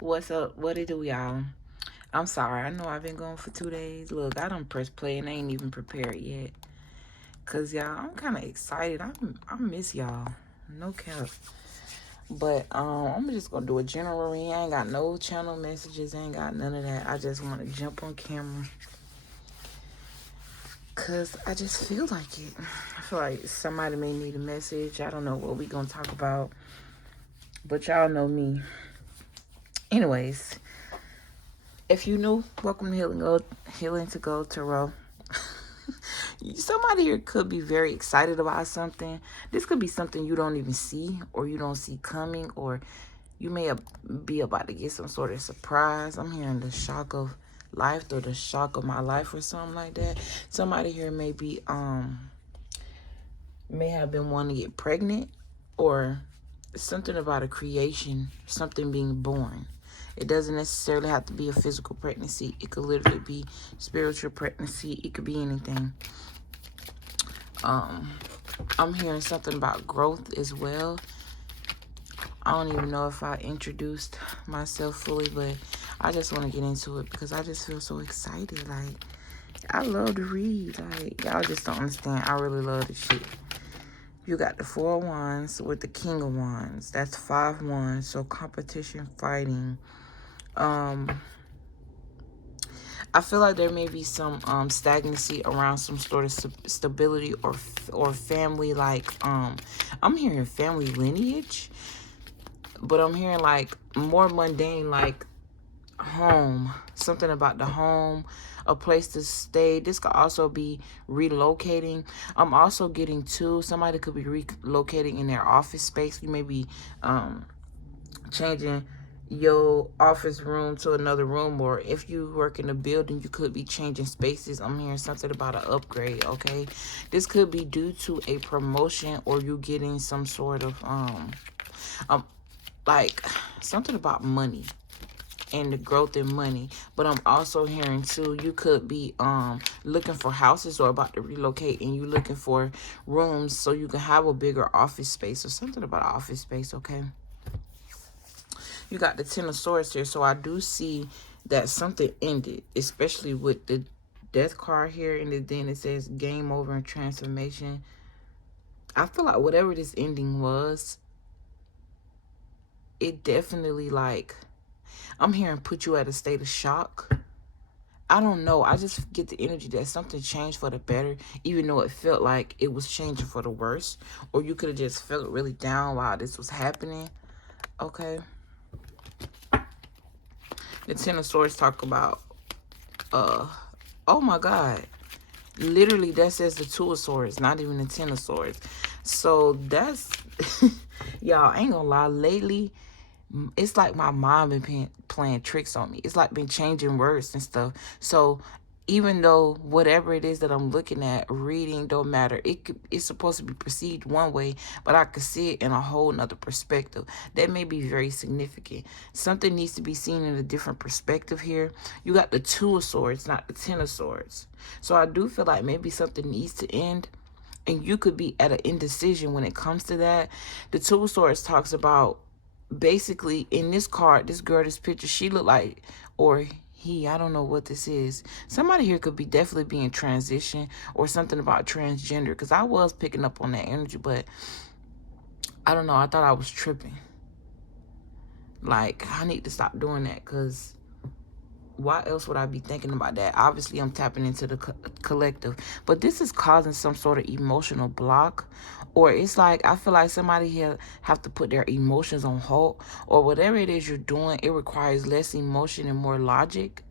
What's up? What it do, y'all? I'm sorry. I know I've been gone for 2 days. Look, I done pressed play and I ain't even prepared yet. Cause y'all, I'm kind of excited. I miss y'all. No cap. But I'm just gonna do a general read. I ain't got no channel messages. I ain't got none of that. I just want to jump on camera. Cause I just feel like it. I feel like somebody may need a message. I don't know what we gonna talk about. But y'all know me. Anyways, if you new, welcome to Healing to Gold Tarot. Somebody here could be very excited about something. This could be something you don't even see or you don't see coming, or you may be about to get some sort of surprise. I'm hearing the shock of life or the shock of my life or something like that. Somebody here may have been wanting to get pregnant, or something about a creation, something being born. It doesn't necessarily have to be a physical pregnancy. It could literally be spiritual pregnancy. It could be anything. I'm hearing something about growth as well. I don't even know if I introduced myself fully, but I just want to get into it because I just feel so excited. Like, I love to read. Like, y'all just don't understand. I really love this shit. You got the 4 of Wands with the King of Wands. That's 5 Wands. So competition, fighting. I feel like there may be some stagnancy around some sort of stability or family. Like, I'm hearing family lineage, but I'm hearing like more mundane, like home. Something about the home, a place to stay. This could also be relocating. I'm also getting somebody could be relocating in their office space. You may be changing your office room to another room, or if you work in a building, you could be changing spaces. I'm hearing something about an upgrade. Okay, this could be due to a promotion, or you getting some sort of like something about money and the growth in money. But I'm also hearing too, you could be looking for houses or about to relocate, and you looking for rooms so you can have a bigger office space, or something about office space. Okay, you got the 10 of Swords here, so I do see that something ended, especially with the death card here, and then it says game over and transformation. I feel like whatever this ending was, it definitely, like, I'm hearing put you at a state of shock. I don't know. I just get the energy that something changed for the better, even though it felt like it was changing for the worse. Or you could have just felt really down while this was happening. Okay. The 10 of Swords talk about, oh my God. Literally, that says the 2 of Swords, not even the 10 of Swords. So that's, y'all, I ain't gonna lie. Lately, it's like my mom been playing tricks on me. It's like been changing words and stuff. So even though whatever it is that I'm looking at, reading, don't matter. It's supposed to be perceived one way, but I could see it in a whole nother perspective. That may be very significant. Something needs to be seen in a different perspective here. You got the 2 of Swords, not the 10 of Swords. So I do feel like maybe something needs to end, and you could be at an indecision when it comes to that. The 2 of Swords talks about, basically, in this card, this girl, this picture, she looked like, or he, I don't know what this is. Somebody here could be definitely being transition or something about transgender, because I was picking up on that energy, but I don't know. I thought I was tripping. Like, I need to stop doing that, because why else would I be thinking about that? Obviously, I'm tapping into the collective, but this is causing some sort of emotional block, or it's like I feel like somebody here have to put their emotions on hold, or whatever it is you're doing, it requires less emotion and more logic.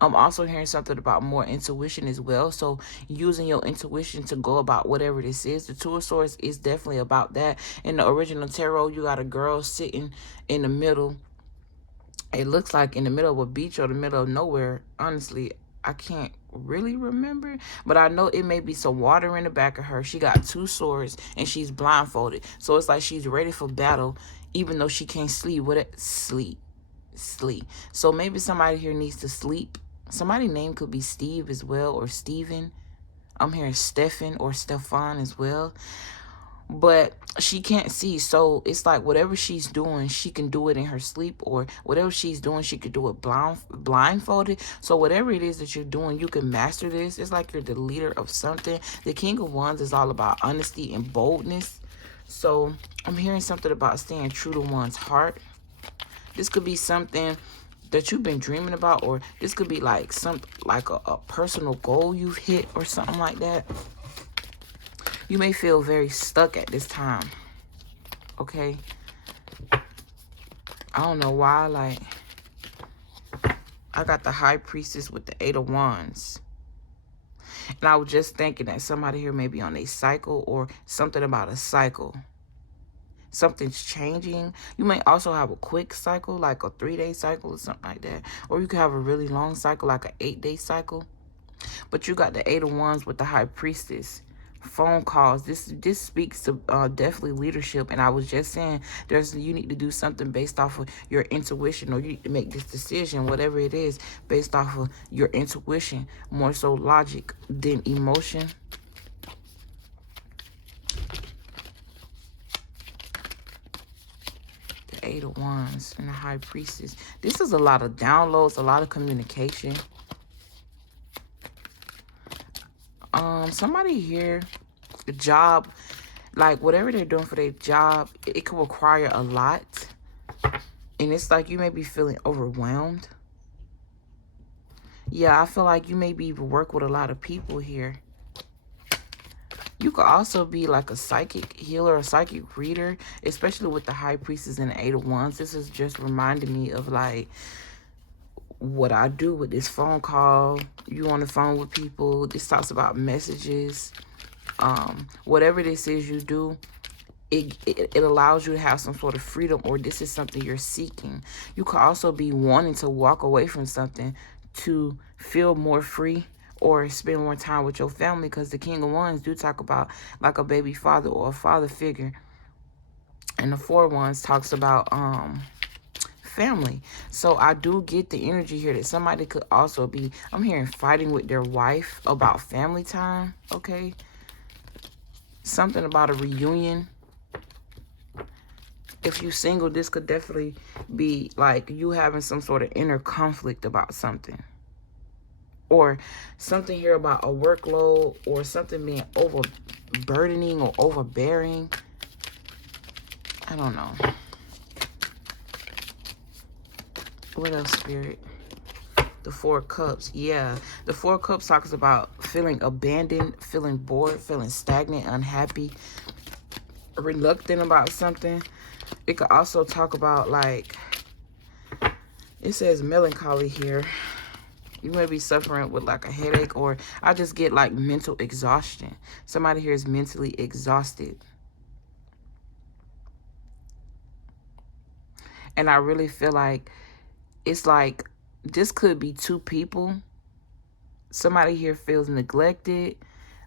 I'm also hearing something about more intuition as well. So using your intuition to go about whatever this is. The 2 of Swords is definitely about that. In the original tarot, you got a girl sitting in the middle. It looks like in the middle of a beach or the middle of nowhere. Honestly, I can't really remember, but I know it may be some water in the back of her. She got 2 swords and she's blindfolded. So it's like she's ready for battle, even though she can't sleep. Sleep. So maybe somebody here needs to sleep. Somebody's name could be Steve as well, or Steven. I'm hearing Stefan or Stefan as well. but she can't see. So it's like whatever she's doing, she can do it in her sleep, or whatever she's doing, she could do it blindfolded. So whatever it is that you're doing, you can master this. It's like you're the leader of something. The King of Wands is all about honesty and boldness. So I'm hearing something about staying true to one's heart. This could be something that you've been dreaming about, or this could be like a personal goal you've hit or something like that. You may feel very stuck at this time, okay? I don't know why, like, I got the High Priestess with the Eight of Wands. And I was just thinking that somebody here may be on a cycle, or something about a cycle. Something's changing. You may also have a quick cycle, like a 3-day cycle or something like that. Or you could have a really long cycle, like an 8-day cycle. But you got the Eight of Wands with the High Priestess. Phone calls. This speaks to definitely leadership. And I was just saying, you need to do something based off of your intuition, or you need to make this decision, whatever it is, based off of your intuition, more so logic than emotion. The Eight of Wands and the High Priestess. This is a lot of downloads, a lot of communication. Somebody here, a job, like whatever they're doing for their job, it could require a lot. And it's like you may be feeling overwhelmed. Yeah, I feel like you may be work with a lot of people here. You could also be like a psychic healer, a psychic reader, especially with the High Priestess and the Eight of Wands. This is just reminding me of like what I do with this phone call. You on the phone with people. This talks about messages. Whatever this is you do, it allows you to have some sort of freedom, or this is something you're seeking. You could also be wanting to walk away from something to feel more free, or spend more time with your family, because the King of Wands do talk about like a baby father or a father figure. And the Four of Wands talks about family. So I do get the energy here that somebody could also be, I'm hearing, fighting with their wife about family time, okay? Something about a reunion. If you're single, this could definitely be like you having some sort of inner conflict about something. Or something here about a workload, or something being overburdening or overbearing. I don't know. What else, Spirit? The Four of Cups. Yeah, the Four of Cups talks about feeling abandoned, feeling bored, feeling stagnant, unhappy, reluctant about something. It could also talk about, like, it says melancholy here. You may be suffering with like a headache, or I just get like mental exhaustion. Somebody here is mentally exhausted. And I really feel like it's like this could be two people. Somebody here feels neglected,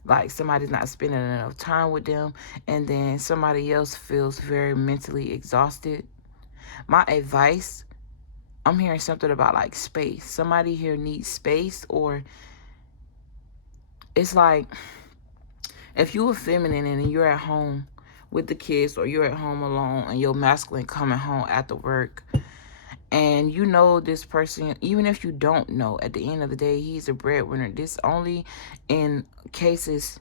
like somebody's not spending enough time with them, and then somebody else feels very mentally exhausted. My advice, I'm hearing something about like space. Somebody here needs space, or it's like if you're feminine and you're at home with the kids, or you're at home alone and your masculine coming home after work, and you know this person, even if you don't know, at the end of the day, he's a breadwinner. This only in cases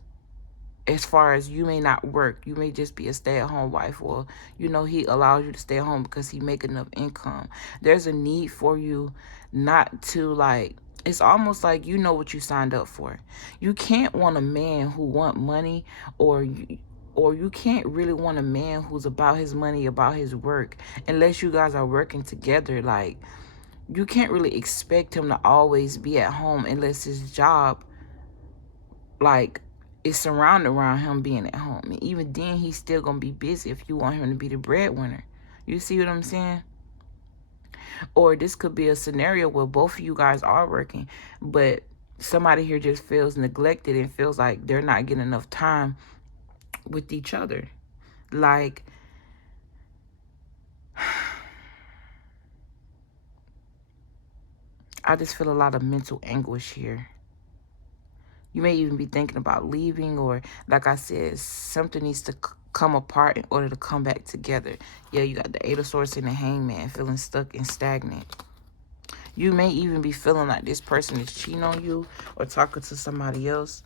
as far as you may not work. You may just be a stay-at-home wife, or, you know, he allows you to stay at home because he make enough income. There's a need for you not to, like, it's almost like you know what you signed up for. You can't want a man who want money, or you can't really want a man who's about his money, about his work, unless you guys are working together. Like, you can't really expect him to always be at home unless his job, like, is surrounded around him being at home. And even then, he's still going to be busy if you want him to be the breadwinner. You see what I'm saying? Or this could be a scenario where both of you guys are working, but somebody here just feels neglected and feels like they're not getting enough time with each other. Like, I just feel a lot of mental anguish here. You may even be thinking about leaving, or like I said, something needs to come apart in order to come back together. Yeah, you got the Eight of Swords and the Hangman, feeling stuck and stagnant. You may even be feeling like this person is cheating on you or talking to somebody else.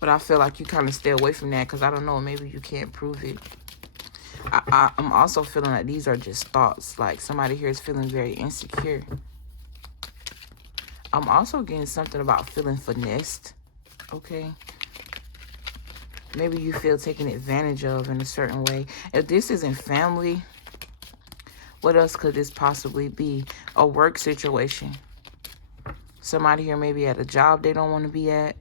But I feel like you kind of stay away from that because I don't know, maybe you can't prove it. I'm also feeling like these are just thoughts. Like somebody here is feeling very insecure. I'm also getting something about feeling finessed. Okay. Maybe you feel taken advantage of in a certain way. If this isn't family, what else could this possibly be? A work situation. Somebody here may be at a job they don't want to be at.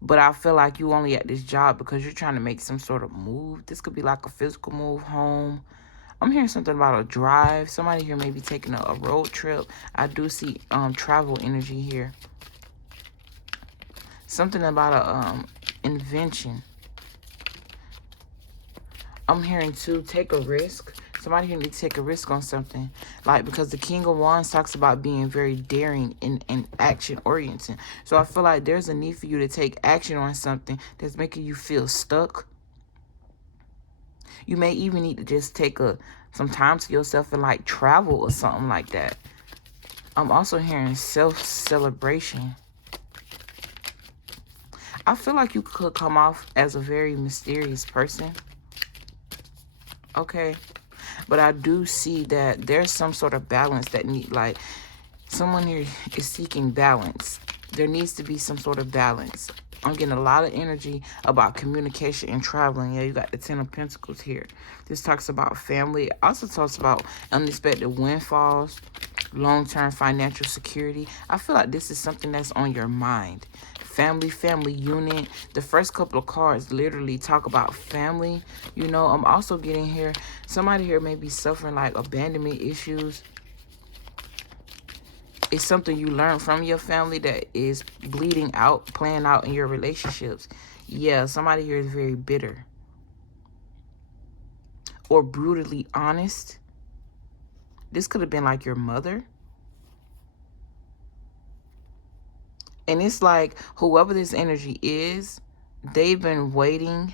But I feel like you only at this job because you're trying to make some sort of move. This could be like a physical move home. I'm hearing something about a drive. Somebody here may be taking a road trip. I do see travel energy here. Something about a invention. I'm hearing too, take a risk. Somebody here need to take a risk on something. Like, because the King of Wands talks about being very daring and action-oriented. So I feel like there's a need for you to take action on something that's making you feel stuck. You may even need to just take some time to yourself and, like, travel or something like that. I'm also hearing self-celebration. I feel like you could come off as a very mysterious person. Okay. But I do see that there's some sort of balance that someone here is seeking balance. There needs to be some sort of balance. I'm getting a lot of energy about communication and traveling. Yeah, you got the Ten of Pentacles here. This talks about family. It also talks about unexpected windfalls, long-term financial security. I feel like this is something that's on your mind. Family unit. The first couple of cards literally talk about family. You know, I'm also getting here, somebody here may be suffering like abandonment issues. It's something you learn from your family that is bleeding out, playing out in your relationships. Yeah, somebody here is very bitter or brutally honest. This could have been like your mother. And it's like whoever this energy is, they've been waiting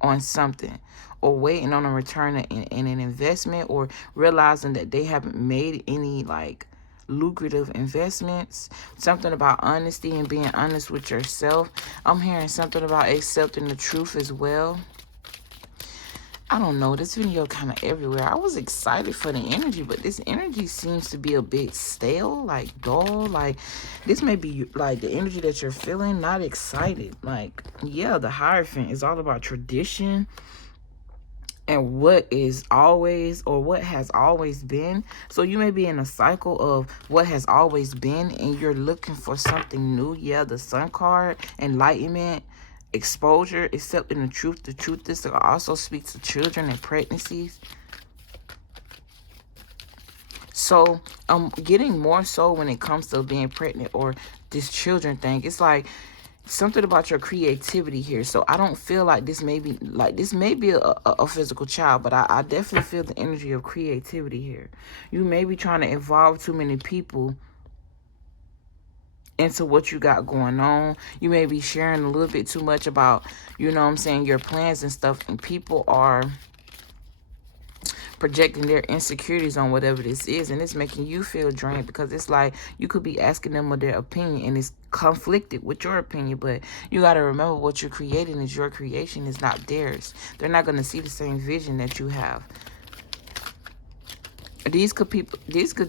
on something or waiting on a return in an investment, or realizing that they haven't made any like lucrative investments. Something about honesty and being honest with yourself. I'm hearing something about accepting the truth as well. I don't know, this video kind of everywhere. I was excited for the energy, but this energy seems to be a bit stale, like dull. Like this may be like the energy that you're feeling, not excited. Like, yeah, the Hierophant is all about tradition and what is always or what has always been. So you may be in a cycle of what has always been and you're looking for something new. Yeah, the Sun card, enlightenment, exposure, accepting the truth. The truth is to also speak to children and pregnancies. So I'm getting more so when it comes to being pregnant or this children thing. It's like something about your creativity here. So I don't feel like this may be a physical child, but I definitely feel the energy of creativity here. You may be trying to involve too many people into what you got going on. You may be sharing a little bit too much about, you know what I'm saying, your plans and stuff, and people are projecting their insecurities on whatever this is, and it's making you feel drained because it's like you could be asking them their opinion and it's conflicted with your opinion. But you got to remember, what you're creating is your creation, is not theirs. They're not going to see the same vision that you have. These could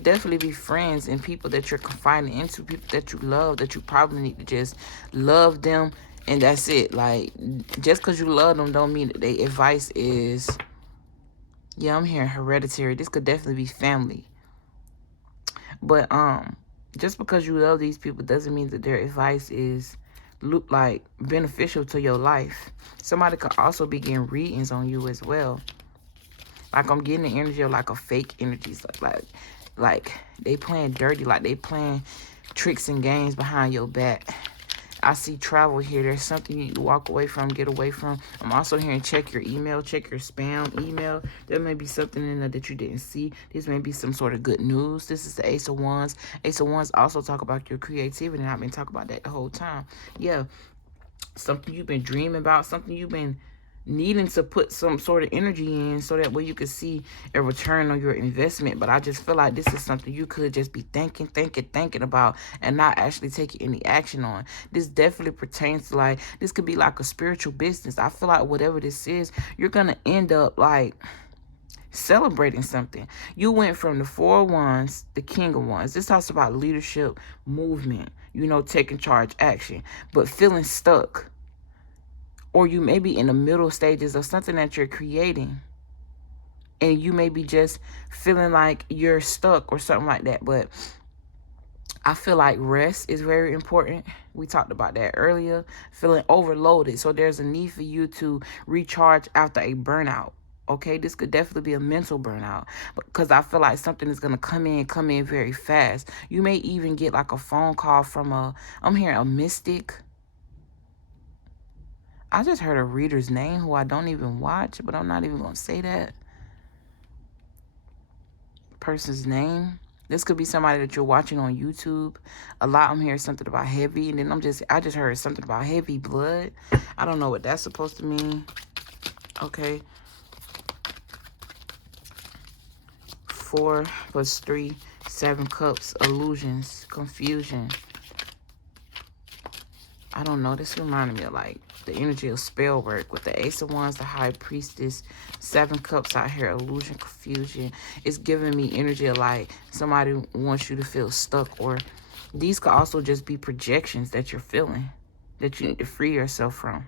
definitely be friends and people that you're confiding into, people that you love, that you probably need to just love them, and that's it. Like, just because you love them don't mean that their advice is, yeah, I'm hearing hereditary. This could definitely be family. But just because you love these people doesn't mean that their advice is like beneficial to your life. Somebody could also be getting readings on you as well. Like, I'm getting the energy of like a fake energy. Like they playing dirty, like they playing tricks and games behind your back. I see travel here. There's something you need to walk away from, get away from. I'm also hearing check your email, check your spam email. There may be something in there that you didn't see. This may be some sort of good news. This is the Ace of Wands. Ace of Wands also talk about your creativity, and I've been talking about that the whole time. Yeah, something you've been dreaming about, something you've been needing to put some sort of energy in so that way you can see a return on your investment. But I just feel like this is something you could just be thinking about and not actually taking any action on. This definitely pertains to, like, this could be like a spiritual business. I feel like whatever this is, you're gonna end up like celebrating something. You went from the Four of Wands, the King of Wands. This talks about leadership, movement, you know, taking charge, action, but feeling stuck. Or you may be in the middle stages of something that you're creating, and you may be just feeling like you're stuck or something like that. But I feel like rest is very important. We talked about that earlier. Feeling overloaded. So there's a need for you to recharge after a burnout. Okay, this could definitely be a mental burnout, because I feel like something is going to come in very fast. You may even get like a phone call from I'm hearing a mystic. I just heard a reader's name who I don't even watch, but I'm not even going to say that person's name. This could be somebody that you're watching on YouTube. A lot I'm hearing something about heavy, and then I just heard something about heavy blood. I don't know what that's supposed to mean. Okay. 4 + 3, 7 cups, illusions, confusion. I don't know. This reminded me of like the energy of spell work with the Ace of Wands, the High Priestess, 7 cups out here, illusion, confusion. It's giving me energy of like somebody wants you to feel stuck, or these could also just be projections that you're feeling that you need to free yourself from.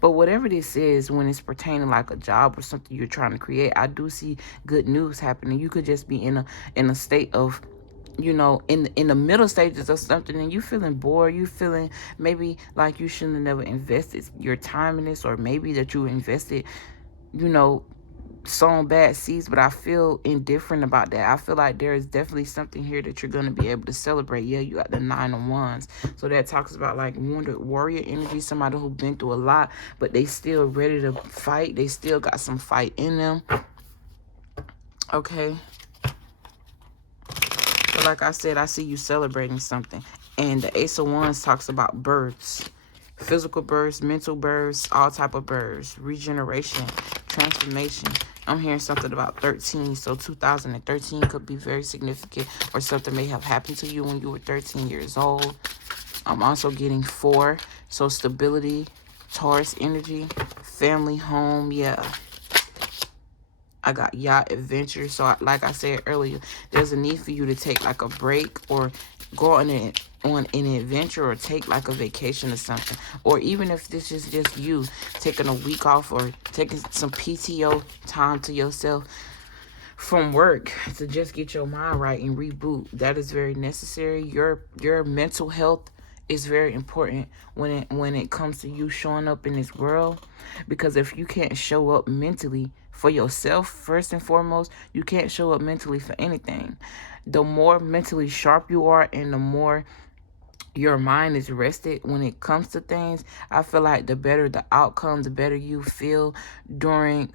But whatever this is, when it's pertaining like a job or something you're trying to create, I do see good news happening. You could just be in a state of, you know, in the middle stages of something, and you feeling bored, you feeling maybe like you shouldn't have never invested your time in this, or maybe that you invested, you know, sown bad seeds. But I feel indifferent about that. I feel like there is definitely something here that you're going to be able to celebrate. Yeah, you got the 9 of Wands, so that talks about like wounded warrior energy, somebody who's been through a lot, but they still ready to fight. They still got some fight in them. Okay. But like I said, I see you celebrating something. And the Ace of Wands talks about births. Physical births, mental births, all type of births. Regeneration, transformation. I'm hearing something about 13. So 2013 could be very significant, or something may have happened to you when you were 13 years old. I'm also getting 4. So stability, Taurus energy, family, home, yeah. I got yacht, adventure. So like I said earlier, there's a need for you to take like a break, or go on an adventure, or take like a vacation or something. Or even if this is just you taking a week off, or taking some PTO time to yourself from work to just get your mind right and reboot. That is very necessary. Your mental health is very important when it comes to you showing up in this world. Because if you can't show up mentally for yourself, first and foremost, you can't show up mentally for anything. The more mentally sharp you are, and the more your mind is rested when it comes to things, I feel like the better the outcome, the better you feel during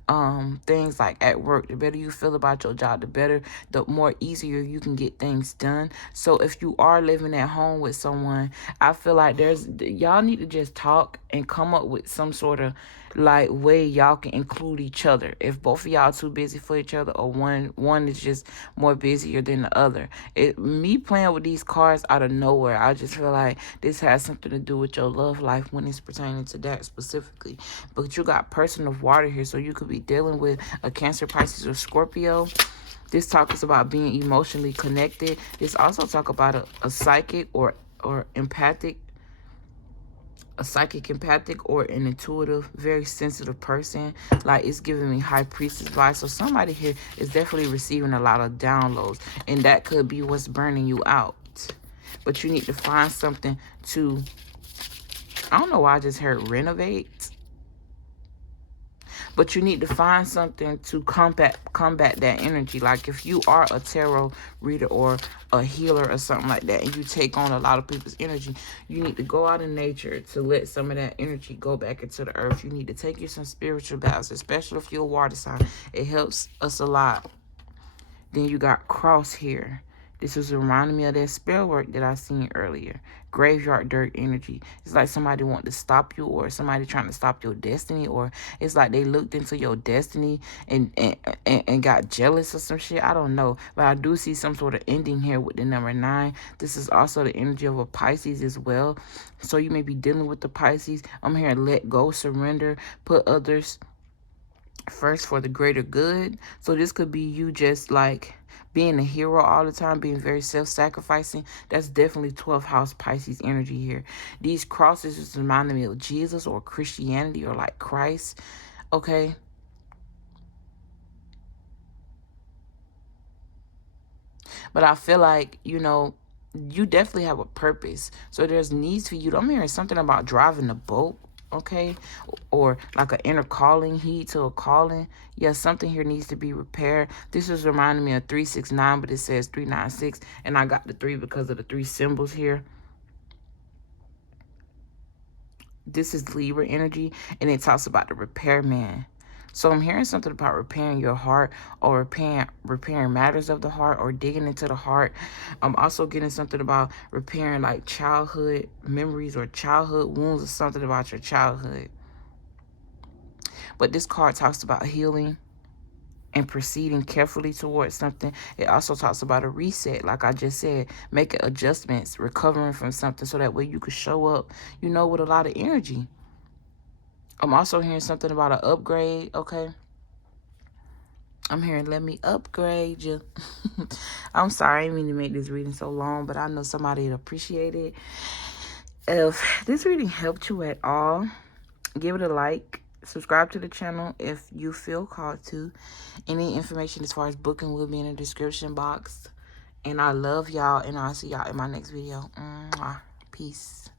things like at work, the better you feel about your job, the more easier you can get things done. So if you are living at home with someone, I feel like y'all need to just talk and come up with some sort of like way y'all can include each other. If both of y'all too busy for each other, or one is just more busier than the other. Me playing with these cards out of nowhere, I just feel like this has something to do with your love life when it's pertaining to that specifically. But you got person of water here, so you could be dealing with a Cancer, Pisces, or Scorpio. This talks about being emotionally connected. This also talk about a psychic or empathic. A psychic, empathic, or an intuitive, very sensitive person. Like, it's giving me High Priestess vibes. So somebody here is definitely receiving a lot of downloads, and that could be what's burning you out. But you need to find something to, I don't know why I just heard renovate. But you need to find something to combat that energy. Like if you are a tarot reader or a healer or something like that, and you take on a lot of people's energy, you need to go out in nature to let some of that energy go back into the earth. You need to take you some spiritual baths, especially if you're a water sign. It helps us a lot. Then you got cross here. This was reminding me of that spell work that I seen earlier. Graveyard dirt energy. It's like somebody wanted to stop you, or somebody trying to stop your destiny, or it's like they looked into your destiny and got jealous or some shit. I don't know. But I do see some sort of ending here with the number 9. This is also the energy of a Pisces as well. So you may be dealing with the Pisces. I'm here, let go, surrender, put others first for the greater good. So this could be you just like being a hero all the time, being very self-sacrificing. That's definitely 12th house Pisces energy here. These crosses is reminding me of Jesus or Christianity or like Christ. Okay. But I feel like, you know, you definitely have a purpose. So there's needs for you. I'm hearing something about driving a boat. Okay, or like an inner calling, heed to a calling. Yeah, something here needs to be repaired. This is reminding me of 369, but it says 396, and I got the 3 because of the 3 symbols here. This is Libra energy, and it talks about the repairman. So I'm hearing something about repairing your heart, or repairing matters of the heart, or digging into the heart. I'm also getting something about repairing like childhood memories or childhood wounds, or something about your childhood. But this card talks about healing and proceeding carefully towards something. It also talks about a reset, like I just said, making adjustments, recovering from something, so that way you could show up, you know, with a lot of energy. I'm also hearing something about an upgrade, okay? I'm hearing, let me upgrade you. I'm sorry, I didn't mean to make this reading so long, but I know somebody would appreciate it. If this reading helped you at all, give it a like. Subscribe to the channel if you feel called to. Any information as far as booking will be in the description box. And I love y'all, and I'll see y'all in my next video. Peace.